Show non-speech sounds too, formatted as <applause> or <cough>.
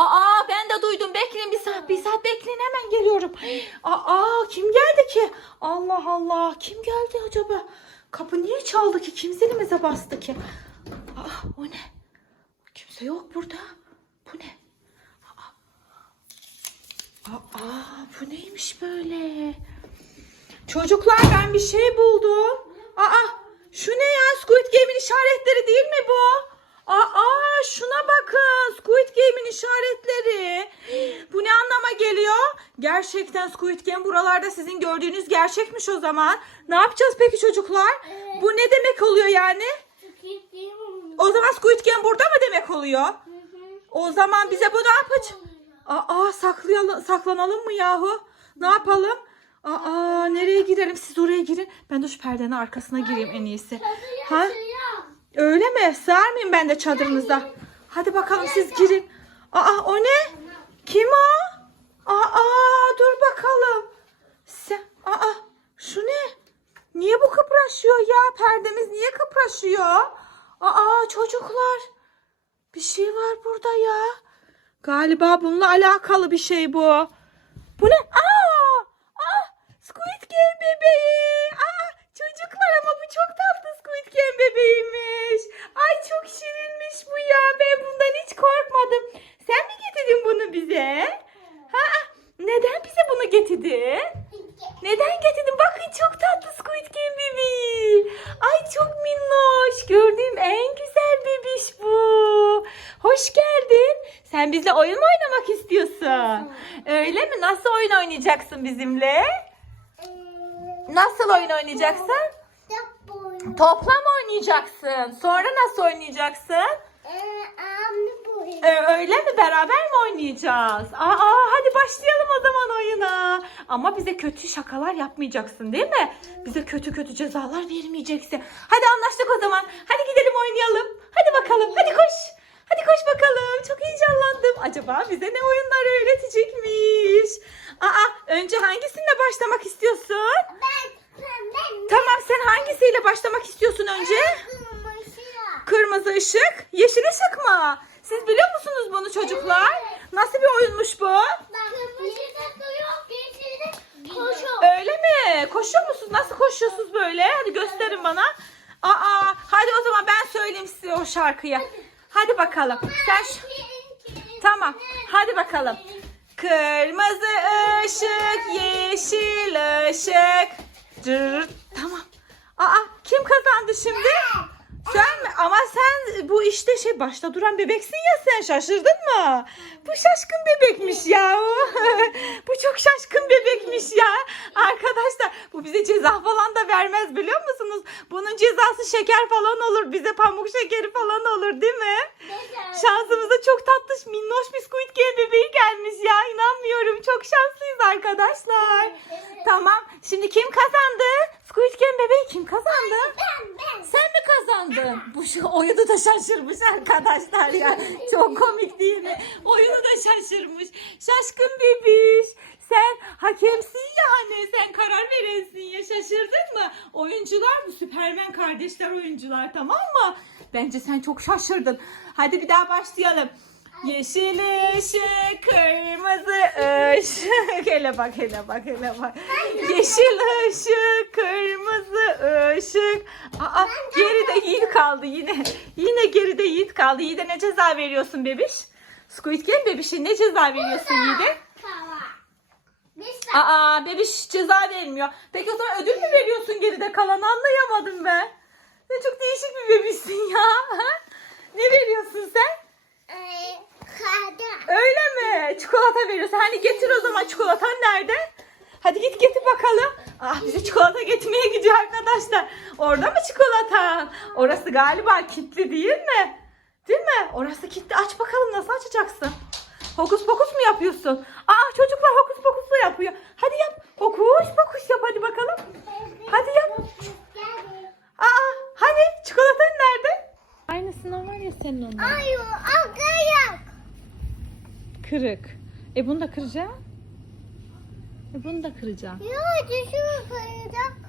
Aa ben de duydum. Bekleyin bir saat. Bir saat bekleyin hemen geliyorum. Aa kim geldi ki? Allah Allah. Kim geldi acaba? Kapı niye çaldı ki? Kim zilimize bastı ki? Aa o ne? Kimse yok burada. Bu ne? Aa, aa bu neymiş böyle? Çocuklar ben bir şey buldum. Aa şu ne ya? Squid Game'in işaretleri değil mi bu? Aa şuna bakın. Squid Game'in işaretleri. Bu ne anlama geliyor? Gerçekten Squid Game buralarda sizin gördüğünüz gerçekmiş o zaman. Ne yapacağız peki çocuklar? Evet. Bu ne demek oluyor yani? Squid Game oluyor. O zaman Squid Game burada mı demek oluyor? Hı hı. O zaman bize bu ne yapacak? Aa saklayalım, saklanalım mı yahu? Ne yapalım? Aa nereye girelim? Siz oraya girin. Ben de şu perdenin arkasına gireyim en iyisi. Ha? Öyle mi? Sığar mıyım ben de çadırınıza? Hadi bakalım siz girin. Aa o ne? Kim o? Aa dur bakalım. Sen, aa şu ne? Niye bu kıpraşıyor ya? Perdemiz niye kıpraşıyor? Aa çocuklar. Bir şey var burada ya. Galiba bununla alakalı bir şey bu. Bu ne? Aa! Aa! Squid Game bebeği. Aa! Çocuklar ama bu çok tatlı Squid Game bebeğiymiş. Ay çok şirinmiş bu ya. Ben bundan hiç korkmadım. Sen mi getirdin bunu bize? Bunu getirdin? Neden getirdin? Bakın çok tatlı Squid Game bebeği. Ay çok minnoş. Gördüğüm en güzel bebiş bu. Hoş geldin. Sen bizle oyun mu oynamak istiyorsun? Öyle mi? Nasıl oyun oynayacaksın bizimle? Nasıl oyun oynayacaksın? Topla mı oynayacaksın? Sonra nasıl oynayacaksın? Öyle mi? Beraber mi oynayacağız? Aa, hadi başlayalım o zaman oyuna. Ama bize kötü şakalar yapmayacaksın değil mi? Bize kötü kötü cezalar vermeyeceksin. Hadi anlaştık o zaman. Hadi gidelim oynayalım. Hadi bakalım. Hadi koş. Hadi koş bakalım. Çok heyecanlandım. Acaba bize ne oyunlar öğretecekmiş? Aa, önce hangisinde başlamak istiyorsun? Tamam sen hangisiyle başlamak istiyorsun önce? Kırmızı ışık, yeşil ışık mı? Siz biliyor musunuz bunu çocuklar? Nasıl bir oyunmuş bu? Öyle mi? Koşuyor musunuz? Nasıl koşuyorsunuz böyle? Hadi gösterin bana. Aa, hadi o zaman ben söyleyeyim size o şarkıyı. Hadi bakalım. Sen şu... Tamam. Hadi bakalım. Kırmızı ışık, yeşil ışık. Cırt. Tamam. Aa, kim kazandı şimdi? Sen mi? Ama sen bu işte şey başta duran bebeksin ya sen şaşırdın mı? Bu şaşkın bebekmiş ya. <laughs> bu çok şaşkın bebekmiş ya. Arkadaşlar bu bize ceza falan da vermez biliyor musunuz? Bunun cezası şeker falan olur. Bize pamuk şekeri falan olur değil mi? Şansımıza çok tatlış minnoş Squid Game bebeği gelmiş ya. İnanmıyorum. Çok şanslıyız arkadaşlar. Tamam. Şimdi kim kazandı? Squid Game bebeği kim kazandı? Sen mi kazandın? Bu şu oyunu da şaşırmış arkadaşlar ya. Çok komik değil mi? Oyunu da şaşırmış. Şaşkın bebiş. Sen hakemsin ya hani sen karar verensin ya şaşırdın mı? Oyuncular bu Süpermen kardeşler oyuncular tamam mı? Bence sen çok şaşırdın. Hadi bir daha başlayalım. Yeşil ışık, kırmızı ışık. <laughs> Hele bak, hele bak, hele bak. Yeşil ışık, kırmızı ışık. Aa, geride Yiğit kaldı yine. Yine geride Yiğit kaldı. Yiğit'e ne ceza veriyorsun bebiş? Squid Game bebişe ne ceza veriyorsun Yiğit'e? Aa, bebiş ceza vermiyor. Peki o zaman ödül mü veriyorsun geride kalanı anlayamadım ben. Ne çok değişik bir bebişsin ya. ne veriyorsun sen? Öyle mi? Çikolata veriyorsun. Hani getir o zaman çikolatan nerede? Hadi git getir bakalım. Ah bize çikolata getirmeye gidiyor arkadaşlar. Orada mı çikolata? Orası galiba kilitli değil mi? Değil mi? Orası kilitli. Aç bakalım nasıl açacaksın? Hokus pokus mu yapıyorsun? Aa çocuklar hokus pokus da yapıyor. Hadi yap. Hokus pokus yap hadi bakalım. Hadi yap. Aa hani çikolatan nerede? Aynısından var ya senin ondan. Ayo, akayak. Kırık. E bunu da kıracağım. Bunu da kıracağım. Yok, düşüyor kayacak.